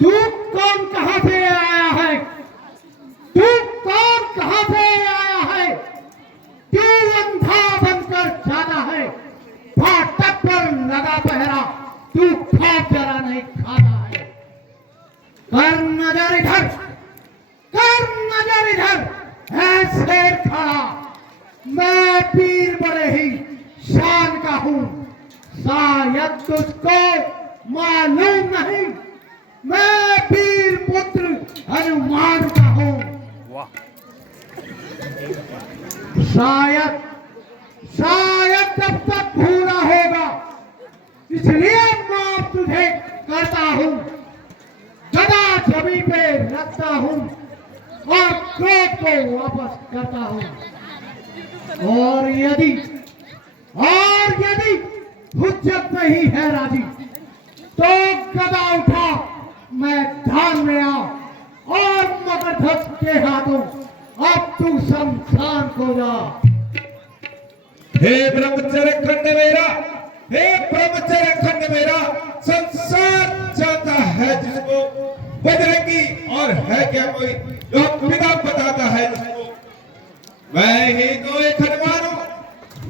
तू कौन कहां से आया है? तू कौन कहां से आया है? तू अंधा बनकर जाता है, फाटक पर लगा पहरा, तू खौफ जरा नहीं खाता है। कर नजर इधर, कर नजर इधर, है शेर खड़ा, मैं पीर बड़े ही शान का हूं, शायद तुझको मालूम नहीं, मैं वीर पुत्र हनुमान का हूं। शायद शायद तब तक भूला होगा, इसलिए माफ तुझे करता हूं, गदा जमीन पे रखता हूं और क्रोध को वापस करता हूं। और यदि हुज्जत नहीं है राजी, तो गदा उठा मैदान में आ और मगरध्वज के हाथों अब तू शमशान को जा। हे ब्रह्मचर्य खंड मेरा, हे ब्रह्मचर्य खंड मेरा, संसार चाहता है जिसको बजरंगी, और है क्या कोई जो पिता बताता है जिसको। मैं ही तो एक हनुमान हूँ,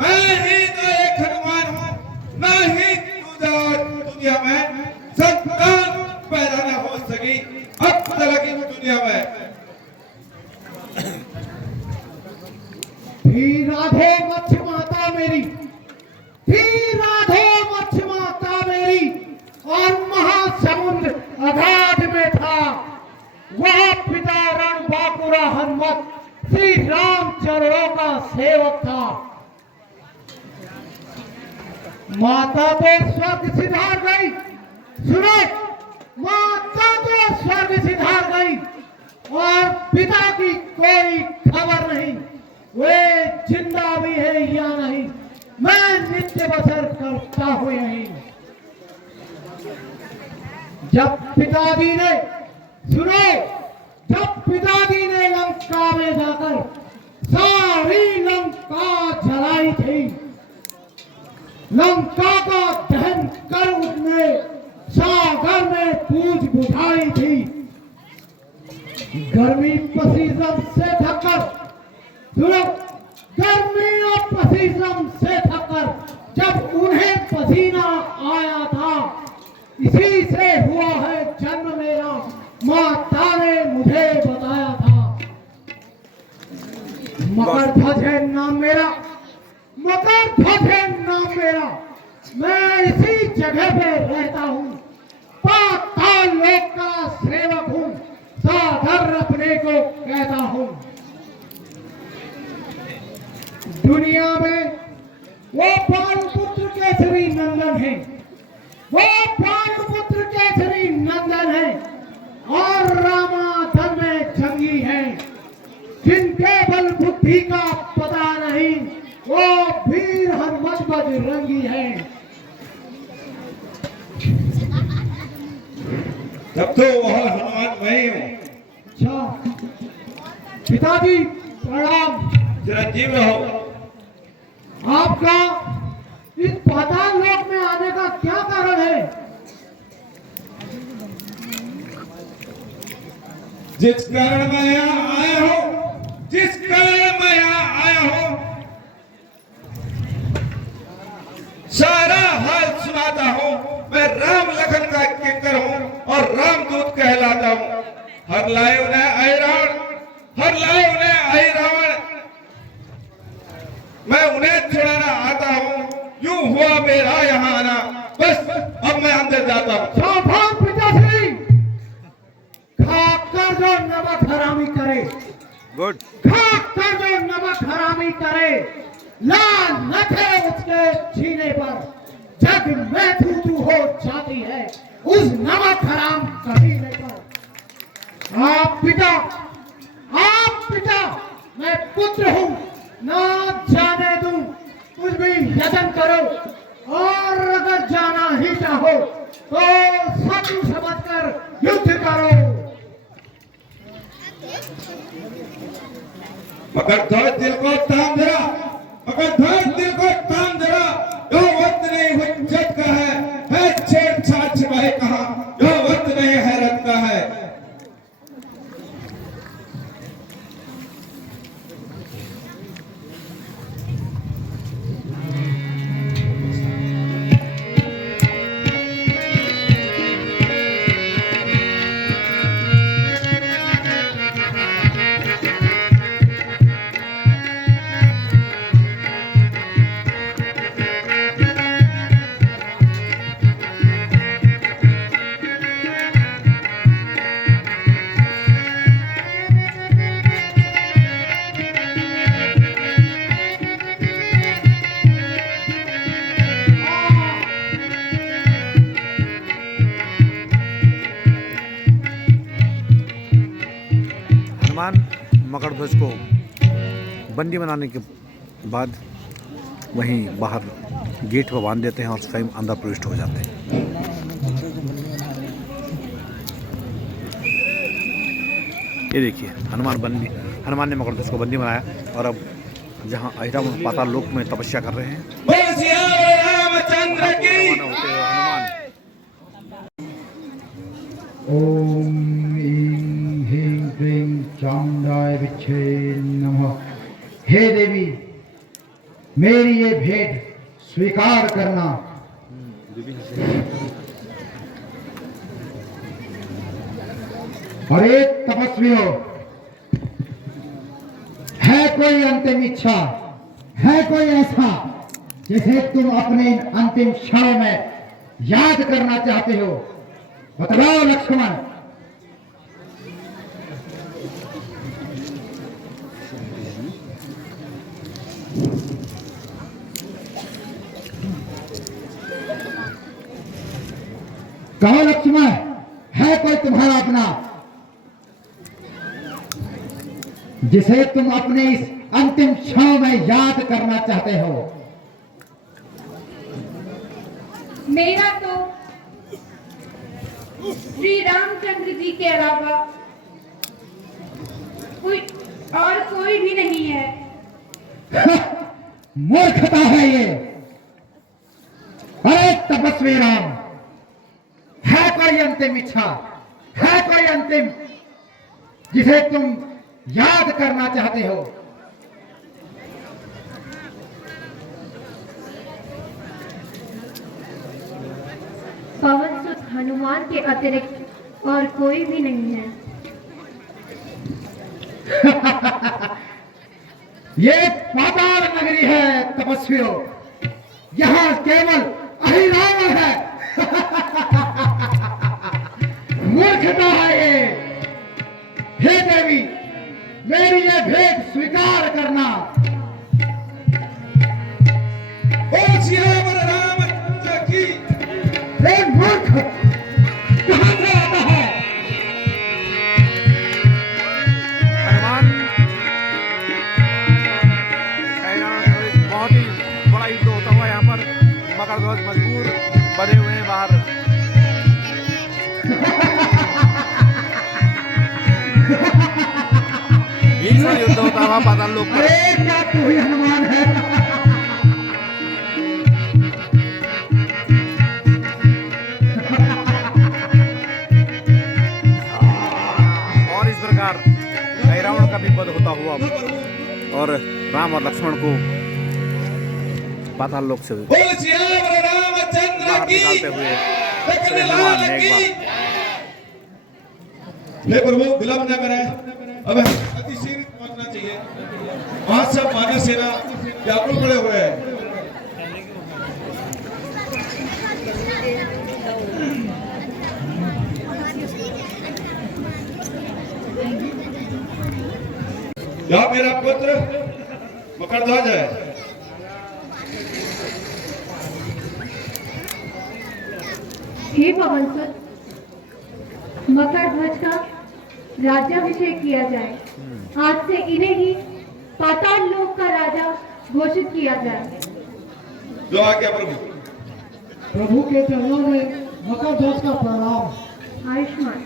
मैं ही तो एक हनुमान हूँ, नहीं दुनिया में संतान पैदा न हो सकी अब तक की दुनिया में। राधे मच्छ माता मेरी, राधे मच्छ माता मेरी, और महासमुद्र अगाध में था, वह पिता रण बांकुरा हनुमत श्री राम चरणों का सेवक था। माता तो स्वर्ग सिधार गई, सुनो, माता तो स्वर्ग सिधार गई और पिता की कोई खबर नहीं, वे जिंदा भी है या नहीं, मैं नित्य बसर करता हूं यहीं। जब पिताजी ने, सुनो, जब पिताजी ने लंका में जाकर सारी लंका जलाई थी, लंका का दहन कर उसने सागर में पूज बुझाई थी, गर्मी पसीजम से थककर, सुनो, गर्मी और पसीजम से थककर जब उन्हें पसीना आया था, इसी से हुआ है जन्म मेरा, माता ने मुझे बताया था। मगरध्वज है नाम मेरा, मगरध्वज है नाम मेरा, मैं इसी जगह पे रहता हूँ, पाताल लोक का सेवक हूँ, सागर रखने को कहता हूँ। दुनिया में वो पांडुपुत्र केसरी नंदन है, वो पांडुपुत्र केसरी नंदन है, और रामाधन में जंगी है, जिनके बल बुद्धि का पता नहीं, वो वीर हनुमत बजरंगी है। तब तो वह हनुमान मैं ही हूँ। अच्छा पिताजी प्रणाम। चिरंजीव रहो। आपका इस पाताल लोक में आने का क्या कारण है? जिस कारण मैं यहाँ आया हूँ, जिस कारण मैं यहाँ आया हूँ, सारा हाल सुनाता हूँ। मैं राम लखन का किंकर हूँ और रामदूत कहलाता हूँ। हर लाए उन्हें आए रावण, हर लाए उन्हें आए रावण, मैं उन्हें छुड़ाना आता हूँ। यूं हुआ मेरा यहाँ आना, बस अब मैं अंदर जाता हूँ। सावधान पिताश्री, खाकर जो नमक हरामी करे, गुड, खाकर जो नमक हरामी करे, लानत है उसके छीने पर। जग में थू हो जाती है उस नमक हराम कबीले पर। आप पिता, मैं पुत्र हूँ, ना जाने दूं, कुछ भी यत्न करो, और अगर जाना ही चाहो तो शत्रु समझकर युद्ध करो। मगरध्वज दिल को ताम जरा, मगरध्वज दिल को ताम जरा, जो वक्त नहीं हुज्जत का है छेड़छाड़ छिपाए कहा, जो वक्त नहीं हैरत का मकर ध्वज को बंदी बनाने के बाद वहीं बाहर गेट पर बांध देते हैं और स्वयं अंदर प्रविष्ट हो जाते हैं। ये देखिए हनुमान ने मकर ध्वज को बंदी बनाया और अब जहाँ अहिरावण पाताल लोक में तपस्या कर रहे हैं रामचंद्र की होते हुए हनुमान ओम ह्रीं ह्रीं क्लीं चामुंडाय विच्छे नमः। हे देवी, मेरी ये भेंट स्वीकार करना। अरे तपस्वियों, है कोई अंतिम इच्छा, है कोई ऐसा जिसे तुम अपने अंतिम क्षणों में याद करना चाहते हो? बतलाओ लक्ष्मण। कहो लक्ष्मण, है कोई तुम्हारा अपना जिसे तुम अपने इस अंतिम क्षण में याद करना चाहते हो? मेरा तो श्री रामचंद्र जी के अलावा कोई भी नहीं है। मूर्खता है ये। अरे तपस्वी राम, है कोई अंतिम इच्छा, है कोई अंतिम जिसे तुम याद करना चाहते हो? पवन सुत हनुमान के अतिरिक्त और कोई भी नहीं है। ये पाताल नगरी है तपस्वियों, यहाँ केवल अहिरावण है। मूर्खता है ये। हे देवी, मेरी ये भेंट स्वीकार करना। रामचंद्र की हे मूर्ख, कहां से आता है? हनुमान बहुत ही बड़ा युद्ध होता हुआ यहाँ पर मकर ध्वज मजबूर बने हुए हैं बाहर। भीषण युद्ध होता हुआ पाताल लोक पर। अरे क्या तू ही हनुमान है? और इस प्रकार अहिरावण का भी वध होता हुआ और राम और लक्ष्मण को पाताल लोक से रामचंद्र बाहर की निकालते हुए श्री हनुमान ने एक बार हे प्रभु, विलंब न करें, अब अतिशीघ्र पहुंचना चाहिए। वहां सब मानव सेना व्याकुल पड़े हुए हैं। यह मेरा पुत्र मकरध्वज है। हे पवन सुत, मकर ध्वज का राज्याभिषेक किया जाए। आज से इन्हें ही पाताल लोक का राजा घोषित किया जाए। जो आज्ञा प्रभु। प्रभु के चरणों में मकर ध्वज का प्रणाम। आयुष्मान।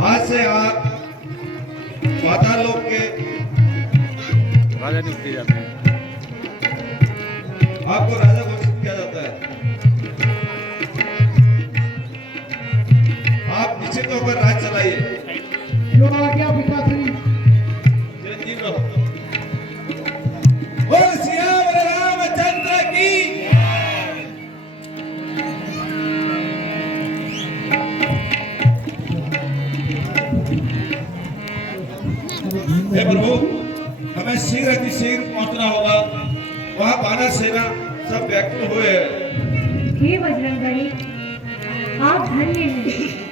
आज से आप पाताल लोक के राजा नियुक्त किए जाते हैं। आपको राजा घोषित किया जाता है। आप निश्चित होकर राज चलाइए। जो आज्ञा पिताश्री। चिरंजीव रहो। बोल सियावर रामचंद्र की। हे प्रभु, हमें हमें शीघ्र अतिशीघ्र पहुंचना होगा। वहाँ वानर सेना सब व्याकुल हुए हैं। हे बजरंगबली, आप धन्य हैं